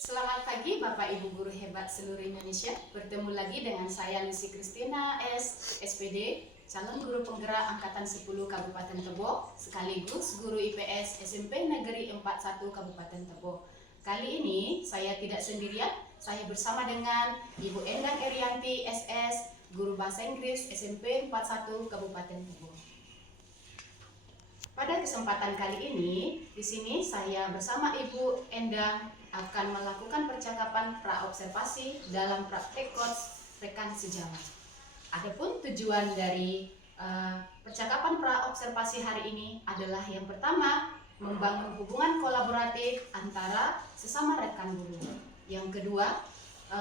Selamat pagi Bapak Ibu Guru hebat seluruh Indonesia. Bertemu lagi dengan saya Lucy Christina S, SPD, calon guru penggerak angkatan 10 Kabupaten Tebo, sekaligus guru IPS SMP Negeri 41 Kabupaten Tebo. Kali ini saya tidak sendirian, saya bersama dengan Ibu Endang Erianti SS, guru bahasa Inggris SMP 41 Kabupaten Tebo. Pada kesempatan kali ini, di sini saya bersama Ibu Endang akan melakukan percakapan pra-observasi dalam praktek coach rekan sejawat. Adapun tujuan dari percakapan pra-observasi hari ini adalah yang pertama, membangun hubungan kolaboratif antara sesama rekan guru. Yang kedua,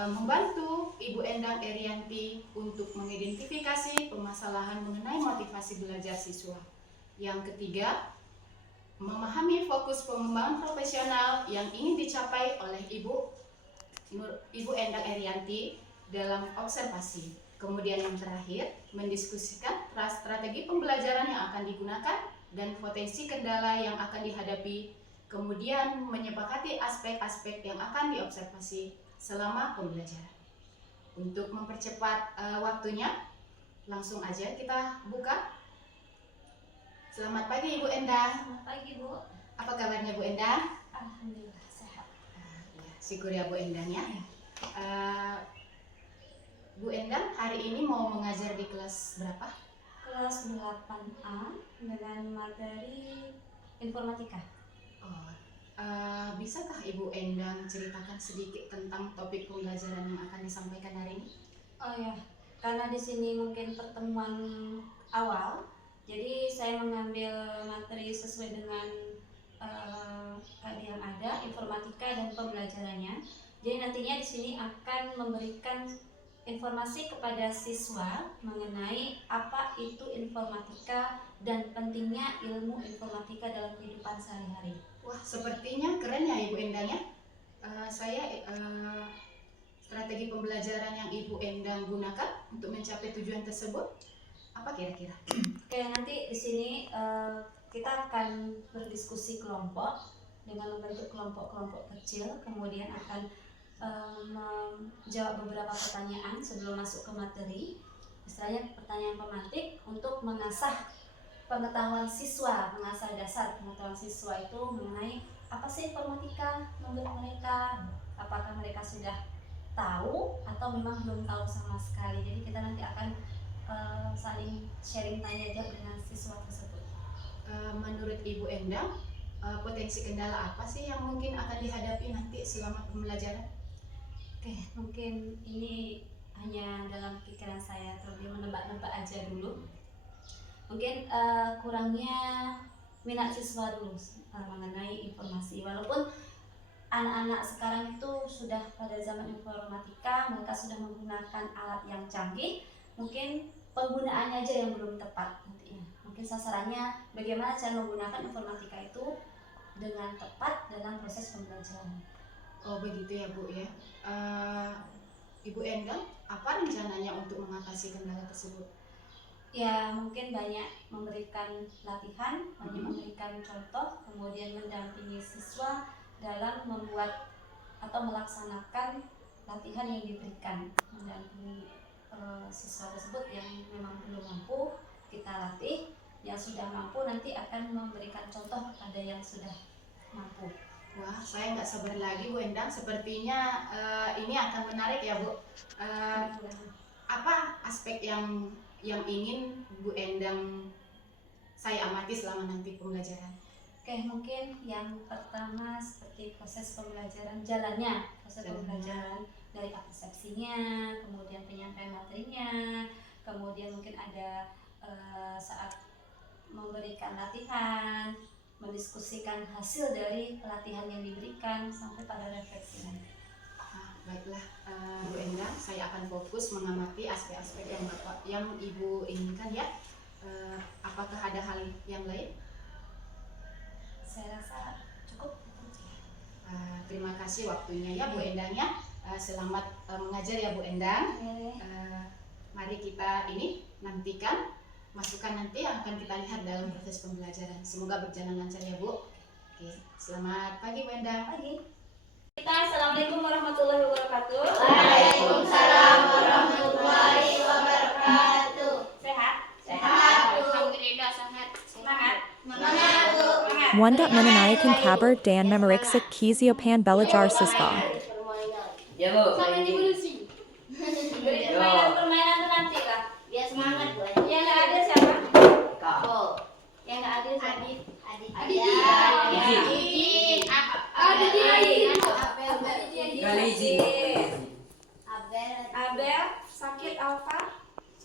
membantu Ibu Endang Erianti untuk mengidentifikasi permasalahan mengenai motivasi belajar siswa. Yang ketiga, memahami fokus pengembangan profesional yang ingin dicapai oleh Ibu Endang Erianti dalam observasi. Kemudian yang terakhir, mendiskusikan strategi pembelajaran yang akan digunakan dan potensi kendala yang akan dihadapi. Kemudian menyepakati aspek-aspek yang akan diobservasi selama pembelajaran. Untuk mempercepat waktunya, langsung aja kita buka. Selamat pagi Ibu Endang. Selamat pagi Bu. Apa kabarnya Bu Endang? Alhamdulillah sehat. Ya, syukur ya Bu Endang ya. Bu Endang hari ini mau mengajar di kelas berapa? Kelas 8A dengan materi informatika. Bisakah Ibu Endang ceritakan sedikit tentang topik pembelajaran yang akan disampaikan hari ini? Oh ya, karena di sini mungkin pertemuan awal, jadi saya mengambil materi sesuai dengan yang ada, informatika dan pembelajarannya. Jadi nantinya di sini akan memberikan informasi kepada siswa mengenai apa itu informatika dan pentingnya ilmu informatika dalam kehidupan sehari-hari. Wah, sepertinya keren ya Ibu Endang ya. Strategi pembelajaran yang Ibu Endang gunakan untuk mencapai tujuan tersebut apa kira-kira? Oke, nanti di sini kita akan berdiskusi kelompok dengan membentuk kelompok-kelompok kecil, kemudian akan menjawab beberapa pertanyaan sebelum masuk ke materi. Misalnya pertanyaan pematik untuk mengasah pengetahuan siswa, mengasah dasar pengetahuan siswa itu mengenai apa sih informatika menurut mereka, apakah mereka sudah tahu atau memang belum tahu sama sekali. Jadi kita nanti akan saling sharing tanya jawab dengan siswa tersebut. Menurut Ibu Endang, potensi kendala apa sih yang mungkin akan dihadapi nanti selama pembelajaran? Oke, mungkin ini hanya dalam pikiran saya, terlebih menebak-nebak aja dulu. Mungkin kurangnya minat siswa dulu mengenai informasi. Walaupun anak-anak sekarang itu sudah pada zaman informatika, mereka sudah menggunakan alat yang canggih, mungkin penggunaannya aja yang belum tepat nantinya. Mungkin sasarannya bagaimana cara menggunakan informatika itu dengan tepat dalam proses pembelajaran. Oh begitu ya Bu ya. Ibu Endang, apa rencananya untuk mengatasi kendala tersebut? Ya mungkin banyak memberikan latihan, banyak memberikan contoh, kemudian mendampingi siswa dalam membuat atau melaksanakan latihan yang diberikan, mendampingi siswa tersebut yang memang belum mampu kita latih, yang sudah mampu nanti akan memberikan contoh kepada yang sudah mampu. Wah, saya nggak sabar lagi Bu Endang. Sepertinya ini akan menarik ya Bu. Apa aspek yang ingin Bu Endang saya amati selama nanti pembelajaran? Oke, mungkin yang pertama seperti proses pembelajaran, jalannya proses pembelajaran dari persepsinya, kemudian penyampaian materinya, kemudian mungkin ada saat memberikan latihan, mendiskusikan hasil dari pelatihan yang diberikan sampai pada refleksi nanti. Baiklah Bu Endang, saya akan fokus mengamati aspek-aspek yang Ibu inginkan ya. Apakah ada hal yang lain? Saya rasa cukup. Terima kasih waktunya ya Bu Endang ya. Selamat mengajar ya Bu Endang. Mari kita nantikan masukan nanti yang akan kita lihat dalam proses pembelajaran. Semoga berjalan lancar ya Bu. Oke, selamat pagi Bu Endang. Pagi. Assalamualaikum warahmatullahi wabarakatuh. Waalaikumsalam warahmatullahi wabarakatuh. Sehat? Alhamdulillah sehat. Semangat? Semangat, Bu. Semangat. Wanda menanaikan kabar dan memeriksa Kesiopan belajar siswa. Ya Bu. Permainan itu nanti lah. Biar semangat, Bu. Yang nggak ada siapa? Kak. Yang nggak ada siapa? Galiji. Abel sakit apa?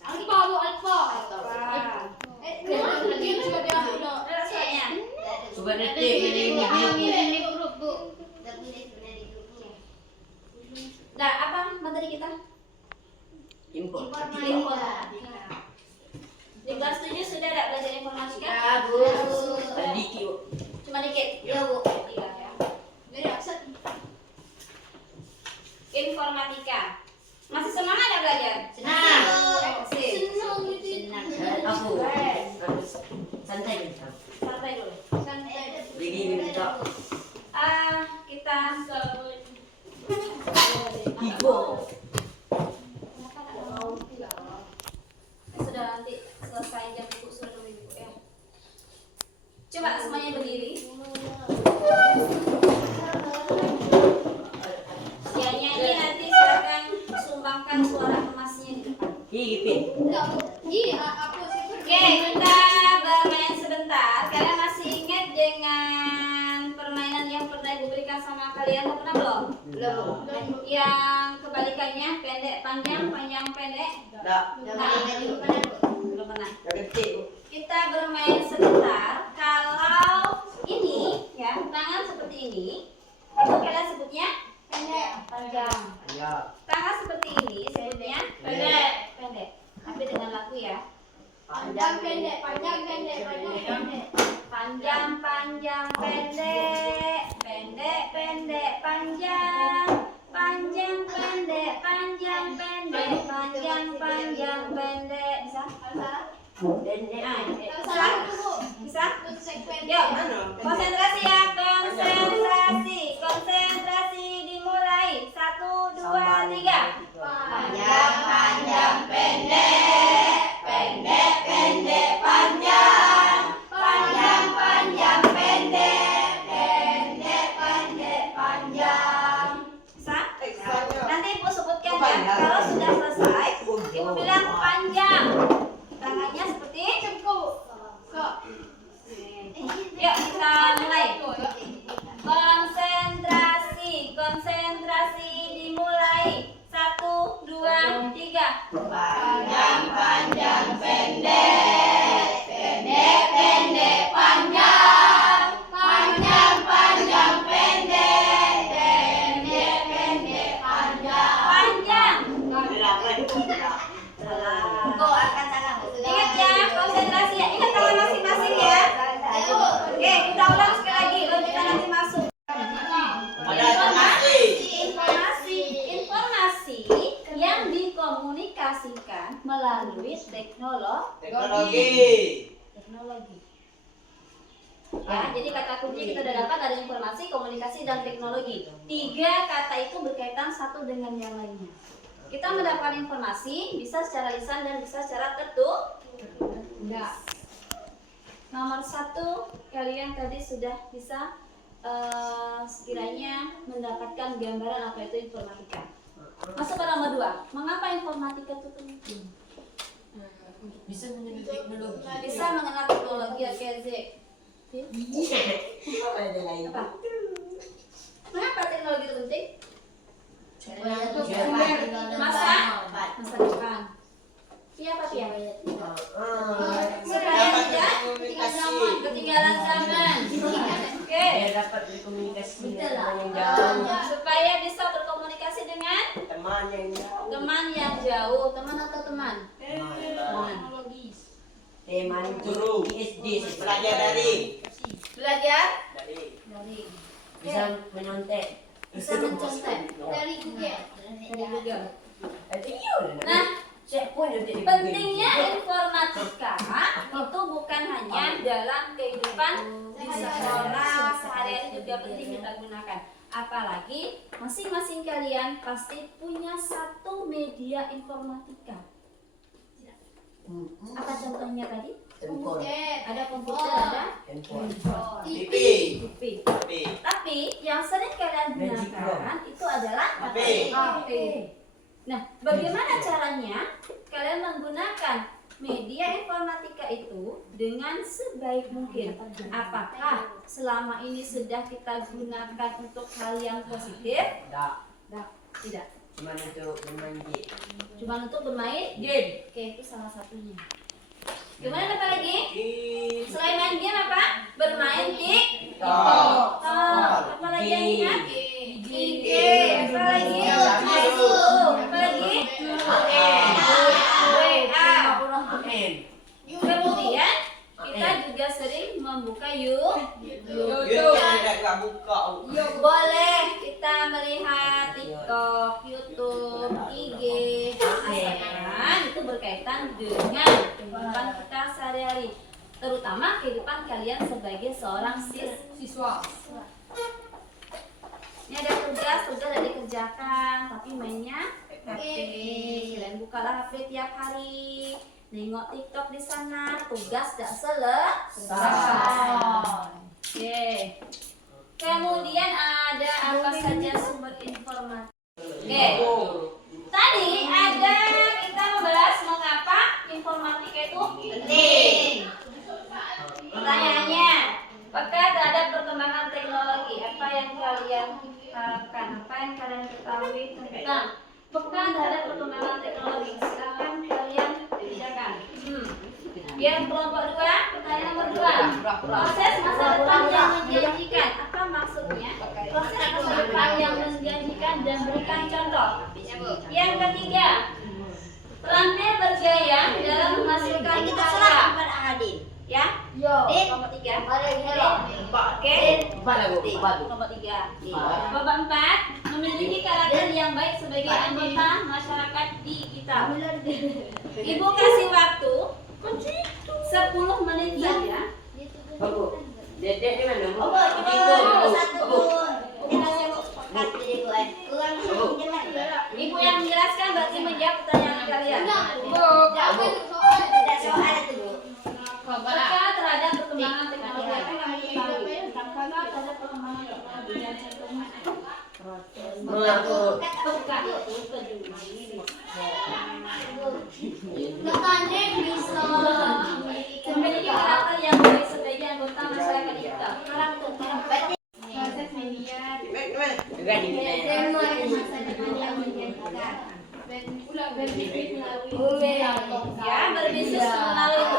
Alfa, Bu, Alfa. Rasanya? Coba detik ini. Nah, apa materi kita? Info. Di kelas 7 sudah ada belajar informatika? Ya, Bu. Sedikit Bu. Cuma dikit? Ya, Bu. Iya ya. Informatika. Masih semangat ya belajar? Senang. Asik. Aku. Santai kita. Santai dulu. Begini kita. Kita Ibu. sudah nanti selesai jam buku suruh dulu ibu ya. Coba semuanya berdiri. Yang nyanyi nanti silakan sumbangkan suara emasnya di depan. Gipin. Oke, kita bermain sebentar. Kalian masih ingat dengan permainan yang pernah ibu berikan sama kalian? Pernah belum? Belum. Yang kebalikannya pendek panjang, panjang pendek. Tak. Belum pernah. Detik Bu. Kita bermain sebentar. Kalau ini ya tangan seperti ini, itu kalian sebutnya panjang. Ya. Tangan seperti ini sebutnya pendek. Tapi dengan lagu ya. Panjang panjang pendek, pendek pendek panjang, panjang pendek, panjang pendek, panjang panjang pendek. Bisa? Bisa? Yuk, konsentrasi ya, konsentrasi dimulai. 1, 2, 3. Panjang pendek, pendek pendek panjang, panjang panjang pendek, pendek pendek panjang. Bisa? Nanti ibu sebutkan ya. Kalau sudah selesai, ibu bilang panjang. Tangannya seperti yuk kita mulai. Konsentrasi dimulai. 1, 2, 3. Panjang panjang pendek, pendek pendek panjang, panjang panjang pendek, pendek pendek panjang. Panjang. Ingat ya, konsentrasi ya. Ingat kalau masing-masing ya. Oke, kita ulang sekali lagi. Baru kita nanti masuk. Informasi yang dikomunikasikan melalui teknologi. Ya, jadi kata kunci kita sudah dapat ada informasi, komunikasi, dan teknologi. 3 kata itu berkaitan satu dengan yang lainnya. Kita mendapatkan informasi bisa secara lisan dan bisa secara tertulis. Nomor 1, kalian tadi sudah bisa sekiranya mendapatkan gambaran apa itu informatika. Masuk ke nomor 2. Mengapa informatika itu penting? Bisa mengenal teknologi. Bisa mengenal teknologi. Oke, Z. Ada lain. Apa? Mengapa teknologi itu penting? Masa depan. Iya Pak ya. Supaya tidak ketinggalan zaman. Oke. Biar dapat berkomunikasi dengan yang jauh. Supaya bisa berkomunikasi dengan Teman yang jauh. teman yang jauh. Teman atau teman? Teman. Teman guru SD belajar dari bisa menyontek. Bisa mencontek Dari Google. dari Google. Nah, Pentingnya informatika itu bukan hanya dalam kehidupan di sekolah sehari-hari juga penting kita gunakan. Apalagi masing-masing kalian pasti punya satu media informatika. Apa contohnya tadi? Handphone. Ada komputer, ada Handphone. TV. TV. Tapi yang sering kalian Magic gunakan itu adalah HP. HP. Nah, bagaimana caranya kalian menggunakan media informatika itu dengan sebaik mungkin? Apakah selama ini sudah kita gunakan untuk hal yang positif? Tidak. Cuma untuk bermain game. Cuma untuk bermain game. Oke, itu salah satunya. Kemudian apa lagi? Selain main game apa? Bermain TikTok. Apa lagi yang ingat? IG. Apa lagi? Facebook. Apa lagi? WA. Kemudian kita juga sering membuka YouTube. Boleh kita melihat TikTok, YouTube, IG, asalkan itu berkaitan dengan kehidupan kita sehari-hari, terutama kehidupan kalian sebagai seorang siswa. Ini ada tugas udah dikerjakan, tapi mainnya HP. Kalian bukalah HP tiap hari, nengok TikTok di sana, tugas tidak selesai. Oke. Kemudian ada apa saja sumber informasi? Oke. Tadi ada kita membahas mengapa informatika itu penting. Pertanyaannya, apakah terhadap perkembangan teknologi apa yang kalian harapkan? Apa yang kalian ketahui tentang pekan terhadap perkembangan teknologi? Silakan kalian kerjakan. Yang kelompok 2, pertanyaan nomor 2. Proses masa depan yang menjanjikan. Apa maksudnya? Proses masa depan yang menjanjikan dan berikan contoh. Yang ketiga, terampil bergaya dalam menghasilkan karya. Ya? Kelompok 3. Oke. Kelompok 3. Kelompok 4, memiliki karakter yang baik sebagai anggota masyarakat di kita. Ibu kasih waktu 10 menit saja. Babu, Dedek di mana? Ibu yang menjelaskan berarti menjawab pertanyaan kalian. Apakah terhadap perkembangan teknologi apa yang kamu ketahui? Apakah terhadap perkembangan teknologi dan Mengaku. memiliki karakter yang baik sebagai anggota masyarakat kita. Proses media Juga di berbisnis melalui Ya, berbisnis melalui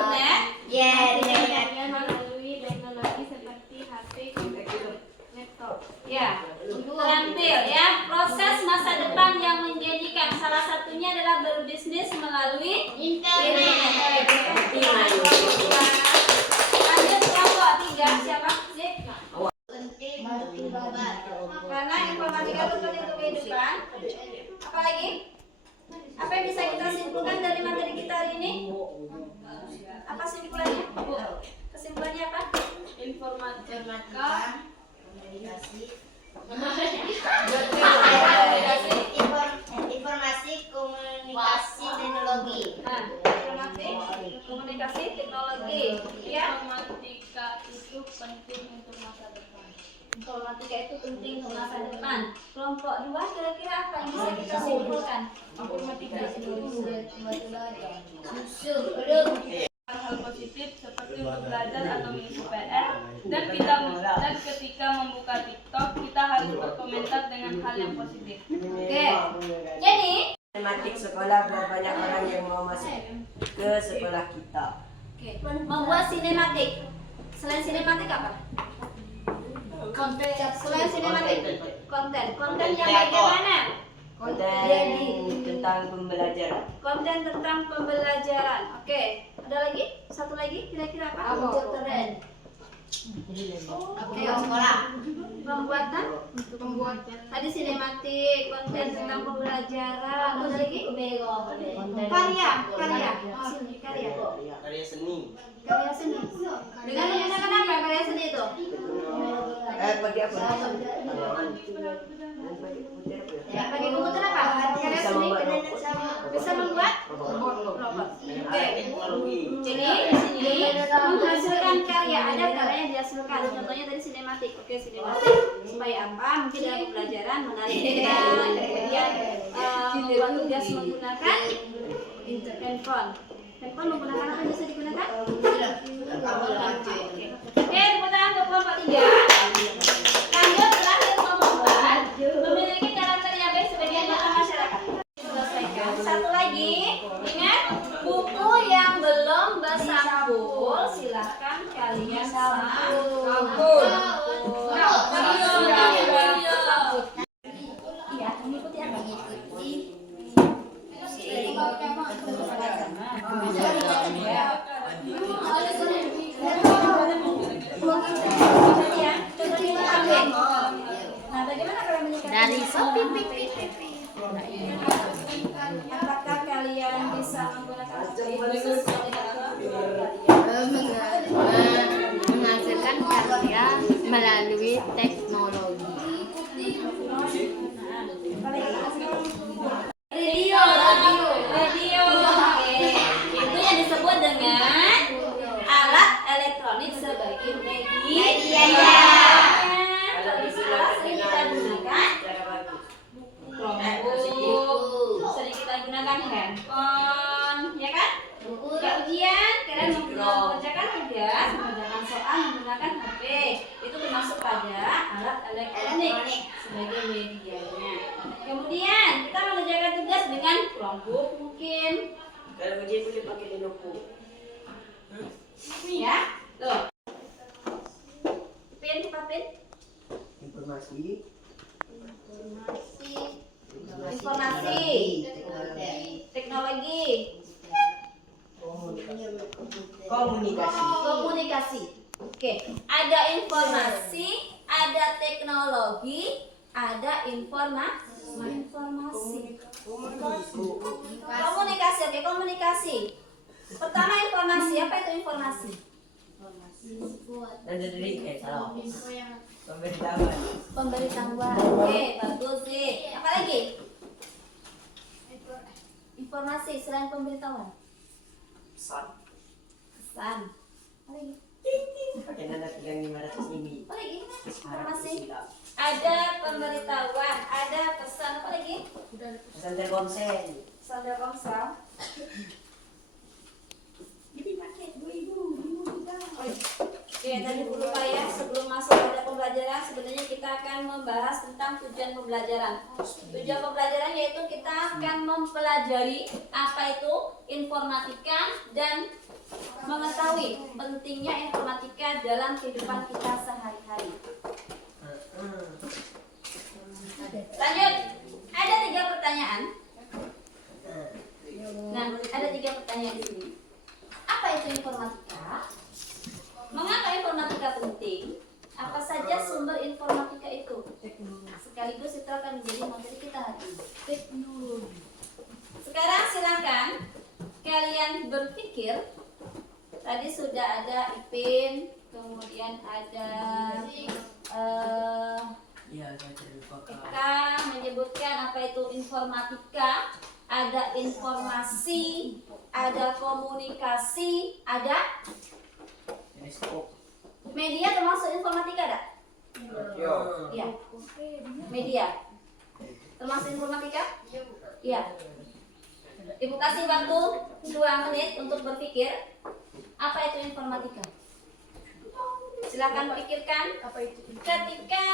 internet. melalui teknologi seperti HP, komputer, laptop. Ya, terampil ya, proses masa depan yang menjanjikan. Salah satunya adalah berbisnis melalui internet. Lanjut kelompok 3, siapa sih? Karena informatika itu penting untuk kehidupan. Apa lagi? Apa yang bisa kita simpulkan dari materi kita hari ini? Apa kesimpulannya? Kesimpulannya apa? Informatika, Informasi komunikasi teknologi. Nah, informasi, komunikasi, teknologi. Ya, informatika itu penting untuk masa depan. informatika itu penting untuk masa depan. Kelompok 2 kira-kira apa yang bisa kita simpulkan? Informatika itu hal-hal positif seperti untuk belajar atau mengisi PR dan ketika membuka TikTok kita harus berkomentar dengan hal yang positif. Oke. Jadi, Tematik sekolah banyak orang yang mau masuk ke sekolah kita. membuat sinematik. Selain sinematik apa? Selain sinematik, konten yang bagaimana? Konten tentang pembelajaran. Konten tentang pembelajaran. Oke. Ada lagi? Satu lagi kira-kira apa? Oke, pembuatan untuk pembuatan. Tadi sinematik, konten tentang pembelajaran. Ada lagi? Karya. Sini, karya. Karya seni. Karya seni. Dengan menggunakan apa karya seni itu? Bagi apa? Ya, bagi komputer apa? Karya seni bisa membuat robot. Oke. Jadi di sini menghasilkan karya, ada karya yang dihasilkan. Contohnya tadi sinematik. Oke, sinematik supaya apa? Mungkin dalam pembelajaran menarik kita, kemudian membuat tugas menggunakan handphone. Handphone menggunakan apa yang bisa digunakan? Oke, tepuk tangan untuk kelompok 3. Lanjut, terakhir kelompok 4 memiliki karakter yang baik sebagai anggota masyarakat. Selesaikan. Satu lagi, ingat buku yang belum bersampul silahkan kalian sampul. Iya, mengikuti apa? Nah, bagaimana kalau menyikapi Dari Shopee. apakah kalian bisa menggunakan Menghasilkan karya melalui teknologi. Radio. Oke. Itu yang disebut dengan alat elektronik sebagai media. Kalau di sekolah sering kita gunakan Chromebook, sering kita gunakan handphone, ya kan? Untuk ujian, kalian mengerjakan tugas, mengerjakan soal menggunakan HP. Itu termasuk pada alat elektronik sebagai medianya. Kemudian kita mengerjakan tugas dengan Chromebook mungkin, Kalau ujian boleh pakai Lenovo. ya. Tuh. Pin, pin. Informasi. Informasi, teknologi, komunikasi. Oke, ada informasi, ada teknologi, ada informasi. Komunikasi, oke, komunikasi. Pertama informasi, apa itu informasi? Ada dari salah. Pemberitahuan. Pemberitahuan. Oke, bagus sih. Apa lagi? Informasi selain pemberitahuan. Pesan. Apa lagi? Pakai nada yang 500 ini. Apa lagi? Informasi. Ada pemberitahuan, ada pesan. Apa lagi? Pesan Telkomsel. Pesan Telkomsel. Jadi pakai 2.000 juga. Oke, tadi dulu Pak ya, sebelum masuk pada pembelajaran sebenarnya kita akan membahas tentang tujuan pembelajaran. Tujuan pembelajaran yaitu kita akan mempelajari apa itu informatika dan mengetahui pentingnya informatika dalam kehidupan kita sehari-hari. Lanjut, ada 3 pertanyaan. Nah, ada 3 pertanyaan di sini. Apa itu informatika? Mengapa informatika penting? Apa saja sumber informatika itu? Sekaligus itu akan menjadi materi kita hari ini. Teknologi. Sekarang silakan kalian berpikir. Tadi sudah ada Ipin, kemudian ada Eka menyebutkan apa itu informatika, ada informasi, ada komunikasi, ada media termasuk informatika ada? Iya. Media termasuk informatika? Iya. Ibu kasih waktu 2 menit untuk berpikir apa itu informatika. Silakan pikirkan. Ketika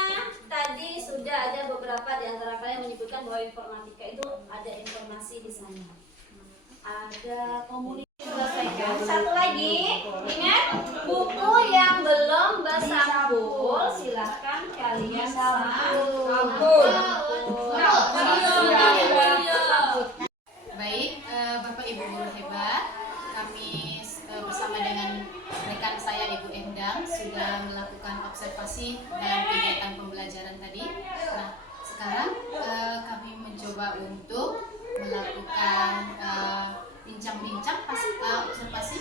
tadi sudah ada beberapa di antara kalian menyebutkan bahwa informatika itu ada informasi di sana, ada komunikasi. Selesaikan. Satu lagi, ingat buku yang belum bersampul silahkan kalian sampul. Baik, Bapak Ibu guru hebat, kami bersama dengan rekan saya Ibu Endang sudah melakukan berpartisipasi dalam kegiatan pembelajaran tadi. Nah, sekarang kami mencoba untuk melakukan bincang-bincang pasca observasi.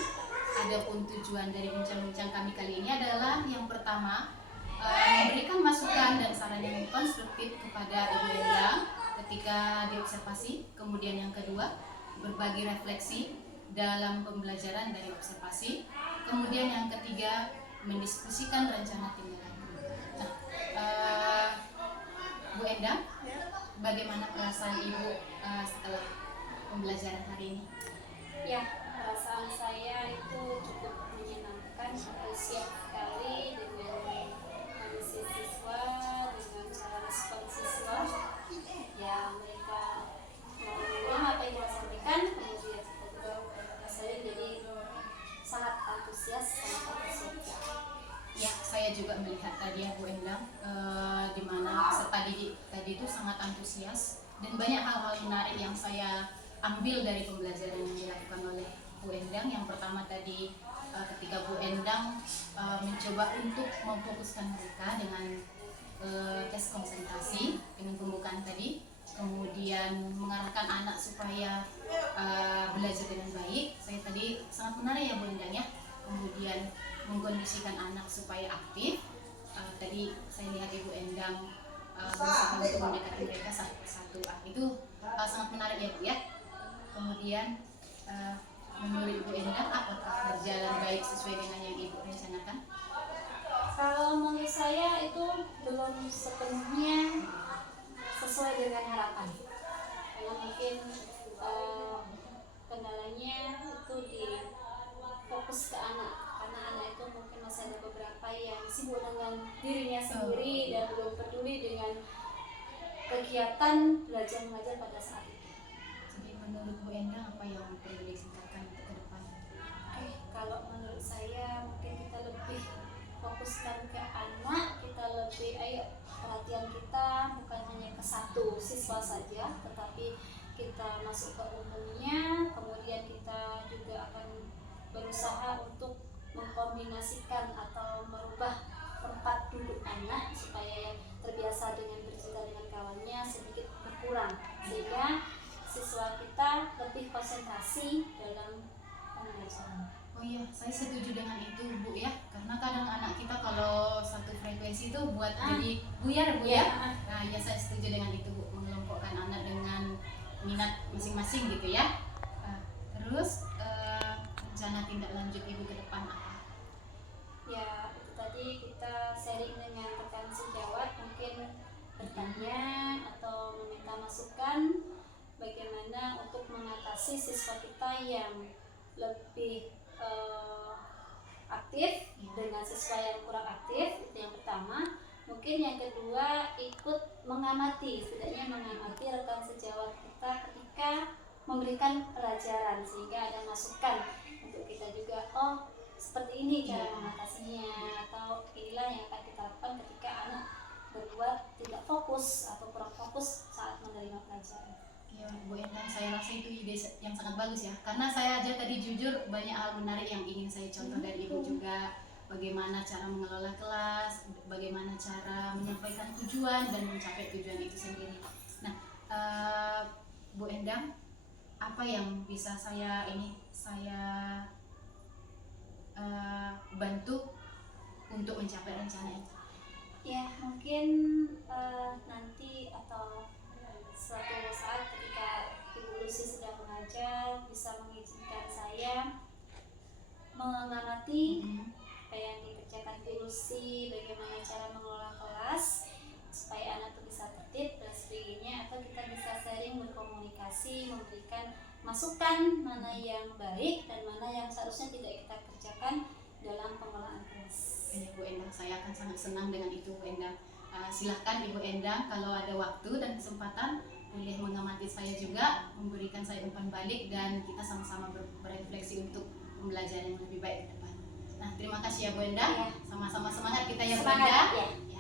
Adapun tujuan dari bincang-bincang kami kali ini adalah yang pertama, memberikan masukan dan saran yang konstruktif kepada Ibu Endang ketika diobservasi. Kemudian yang kedua, berbagi refleksi dalam pembelajaran dari observasi. Kemudian yang ketiga, mendiskusikan rencana tindak lanjut. Nah, Bu Endang, bagaimana perasaan Ibu setelah pembelajaran hari ini? Ya, perasaan saya itu cukup menyenangkan, siap sekali dengan kondisi siswa, dengan cara respon siswa. Ya, mereka menerima apa yang kita sampaikan, kemudian saya jadi sangat antusias, sangat antusias. Ya, saya juga melihat tadi ya Bu Endang, di mana peserta didik tadi itu sangat antusias dan banyak hal-hal menarik yang saya ambil dari pembelajaran yang dilakukan oleh Bu Endang. Yang pertama tadi ketika Bu Endang mencoba untuk memfokuskan mereka dengan tes konsentrasi dengan pembukaan tadi, kemudian mengarahkan anak supaya belajar dengan baik. Saya tadi sangat menarik ya Bu Endang ya. Kemudian mengkondisikan anak supaya aktif. Tadi saya lihat Ibu Endang berusaha untuk mendekati mereka satu persatu. Itu sangat menarik ya Bu ya. Kemudian menurut Ibu Endang, apakah berjalan baik sesuai dengan yang Ibu rencanakan? Kalau menurut saya itu belum sepenuhnya sesuai dengan harapan, karena mungkin kendalanya itu di fokus ke anak, karena anak itu mungkin masih ada beberapa yang sibuk dengan dirinya sendiri dan belum peduli dengan kegiatan belajar mengajar pada saat itu. Jadi menurut Bu Endang apa yang perlu ditingkatkan untuk ke depan? Kalau menurut saya mungkin kita lebih fokuskan ke anak, kita lebih perhatian kita bukan hanya ke satu siswa saja, tetapi kita masuk ke umumnya. Kemudian kita juga akan berusaha untuk mengkombinasikan atau merubah tempat duduk anak supaya terbiasa dengan bercerita dengan kawannya sedikit berkurang, sehingga siswa kita lebih konsentrasi dalam pembelajaran. Oh iya, saya setuju dengan itu Bu ya, karena kadang anak kita kalau satu frekuensi itu buat jadi buyar Bu ya. Nah ya, saya setuju dengan itu Bu, mengelompokkan anak dengan minat masing-masing gitu ya. Terus rencana tindak lanjut Ibu ke depan apa? Ya, itu tadi kita sharing dengan rekan sejawat, mungkin bertanya atau meminta masukan bagaimana untuk mengatasi siswa kita yang lebih aktif dengan siswa yang kurang aktif. Itu yang pertama. Mungkin yang kedua, ikut mengamati, setidaknya mengamati rekan sejawat kita ketika memberikan pelajaran, sehingga ada masukan untuk kita juga, oh seperti ini cara mengatasinya, atau inilah yang akan kita lakukan ketika anak berbuat tidak fokus atau kurang fokus saat menerima pelajaran. Ya Bu Endang, saya rasa itu ide yang sangat bagus ya, karena saya aja tadi jujur banyak hal menarik yang ingin saya contoh dari Ibu juga. Bagaimana cara mengelola kelas, bagaimana cara menyampaikan tujuan dan mencapai tujuan itu sendiri. Nah, Bu Endang, apa yang bisa saya bantu untuk mencapai rencana itu? Ya, mungkin nanti atau suatu saat ketika Ibu Lucy sedang mengajar, bisa mengizinkan saya mengamati apa yang dikerjakan Ibu Lucy, bagaimana cara mengelola kelas supaya anak itu bisa tertib dan sebagainya, atau kita bisa sharing, berkomunikasi, memberikan masukan mana yang baik dan mana yang seharusnya tidak kita kerjakan dalam pengelolaan kelas. Ya Bu Endang, saya akan sangat senang dengan itu Bu Endang. Silahkan Ibu Endang kalau ada waktu dan kesempatan boleh mengamati saya juga, memberikan saya umpan balik, dan kita sama-sama berefleksi untuk pembelajaran yang lebih baik ke depan. Nah, terima kasih ya Bu Endang. Ya. Sama-sama semangat kita ya Bu Semangat, Endang. ya.